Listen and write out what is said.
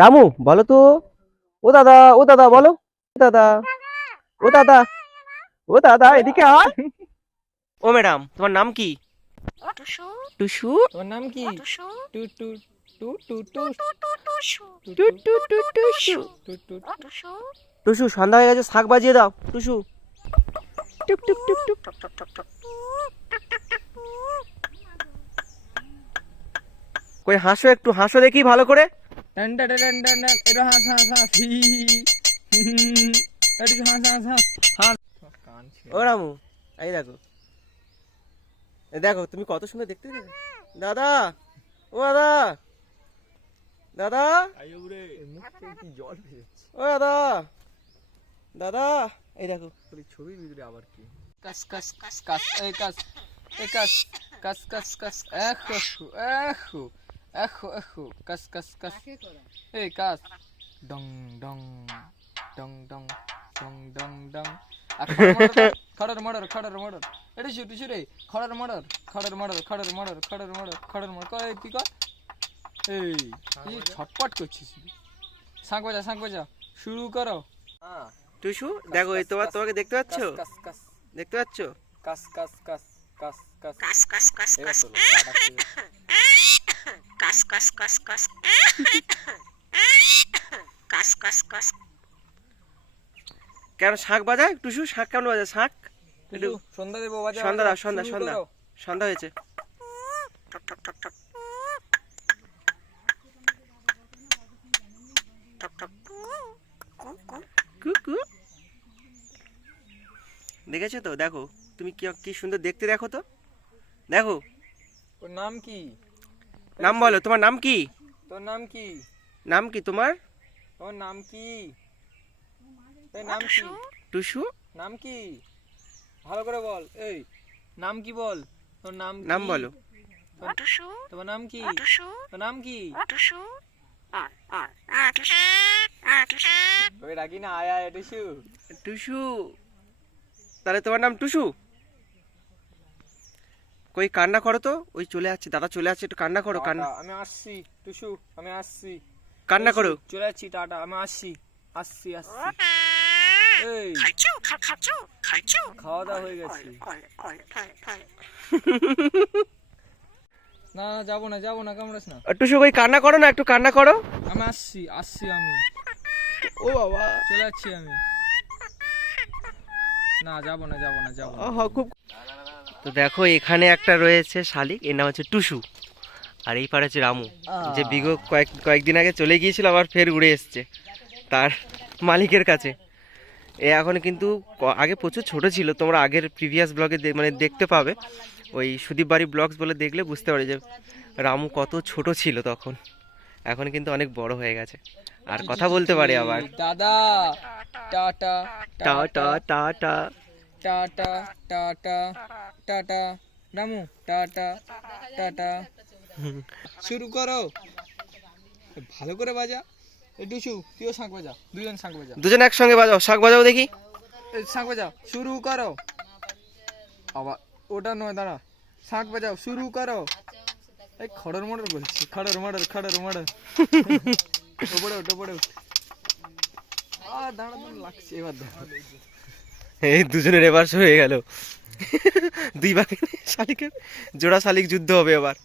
রামু বলো তো। ও দাদা ও দাদা বলো। ও দাদা ও দাদা ও দাদা এদিকে আয়। ও ম্যাডাম তোমার নাম কি? টুসু। টুসু? তোমার নাম কি? টুসু। টু টু টু টু টু। টুসু। টু টু টু টুসু। সন্ধ্যা হয়ে গেছে শাক বাজিয়ে দাও। টুসু। টুক টুক টুক টুক। টক টক টক টক। কই হাসো একটু হাসো দেখি ভালো করে। টান টান টান টান টান এটা হাস হাস হাস হি এটা হাস হাস হাস ও রামু এই দেখো। এই দেখো তুমি কত সুন্দর দেখতে দেখো দাদা ও দাদা। দাদা। ও দাদা। দাদা এই দেখো। ছবির ভিতরে আবার কি কাস কাস কাস কাস এই কাস এই কাস কাস কাস কাস এখো এখো। এখো এখো কাস কাস কাস এই কাস ডং ডং ডং ডং ডং ডং ডং খড়র মড়র খড়র মড়র এটা শুটু শুরে খড়র মড়র খড়র মড়র খড়র মড়র খড়র মড়র খড়র মড়র কয় তুই কর এই কি ছটপট করছিস শাঁখ বাজা শাঁখ বাজা শুরু করো হ্যাঁ টুসু দেখো এই তোমার তোমাকে দেখতে পাচ্ছ কাস কাস দেখতে পাচ্ছ কাস কাস কাস কাস কাস কাস কাস কাস কাস? কাস কাস কাস কাস কাস কাস কাস কেন শাঁখ বাজায়? টুসু শাঁখ কেমন বাজায়? শাঁখ একটু সন্ধ্যা দেবো বাজা সন্ধ্যা বাজা, দাও সন্ধ্যা সন্ধ্যা। সন্ধ্যা হয়েছে। টক কু কু কুকু। দেখেছ তো? দেখো তুমি কি কি সুন্দর দেখতে দেখো তো। দেখো। তোর নাম কি? নাম বলো তোমার নাম কি? তোর নাম কি? নাম কি তোমার? তোর নাম কি? এই নাম কি? টুসু? নাম কি? ভালো করে বল এই নাম কি বল? তোর নাম নাম বলো। টুসু? তোমার নাম কি? টুসু? তোর নাম কি? টুসু? আ আ আ আ টুসু? ওই ডাকি না আয় আয় এটিসু টুসু। তাহলে তোমার নাম টুসু? কই কান্না করো তো। ওই চলে যাচ্ছে দাদা চলে যাচ্ছে একটু কান্না করো কান্না। আমি আসছি টুসু আমি আসছি। কান্না করো। চলে যাচ্ছি টাটা আমি আসছি আসছি আসছি। এই খাওয়া দাওয়া হয়ে গেছে। না না যাব না যাব না কামড়াস না? আর টুসু কই কান্না করো না একটু কান্না করো। আমি আসছি আসছি আমি। ও বাবা। চলে যাচ্ছি আমি। না যাব না যাব না যাব না। খুব তো দেখো এখানে একটা রয়েছে শালিক এর নাম হচ্ছে টুসু। আর এই পারে হচ্ছে রামু। যে বিগত কয়েক কয়েকদিন আগে চলে গিয়েছিল আবার ফের উড়ে এসছে তার মালিকের কাছে। এ এখন কিন্তু আগে প্রচুর ছোট ছিল তোমরা আগের প্রিভিয়াস ব্লগে মানে দেখতে পাবে। ওই সুদীপ বাড়ি ব্লগস বলে দেখলে বুঝতে পারে যে রামু কত ছোট ছিল তখন। এখন কিন্তু অনেক বড় হয়ে গেছে। আর কথা বলতে পারে আবার। দাদা টাটা টা টা। টা টা। টাটা টাটা টাটা রামু টাটা টাটা শুরু করো। ভালো করে বাজা। ডুসু তুইও শাঁখ বাজা। দুজন শাঁখ বাজা। দুজন একসঙ্গে বাজাও। শাক বাজাও দেখি। শাঁখ বাজাও। শুরু করো। আবার ওটা নয় দাঁড়া। শাঁখ বাজাও। শুরু করো। এই খড়র মড়র বলছি। খড়র মড়র খড়র মড়র ওপরে ওপরে আ দাঁড়া দাঁড়া লাগছে। এবার দাঁড়া এই দুজনের এবার হয়ে গেল। দুই বাঘের শালিকের জোড়া শালিক যুদ্ধ হবে এবার।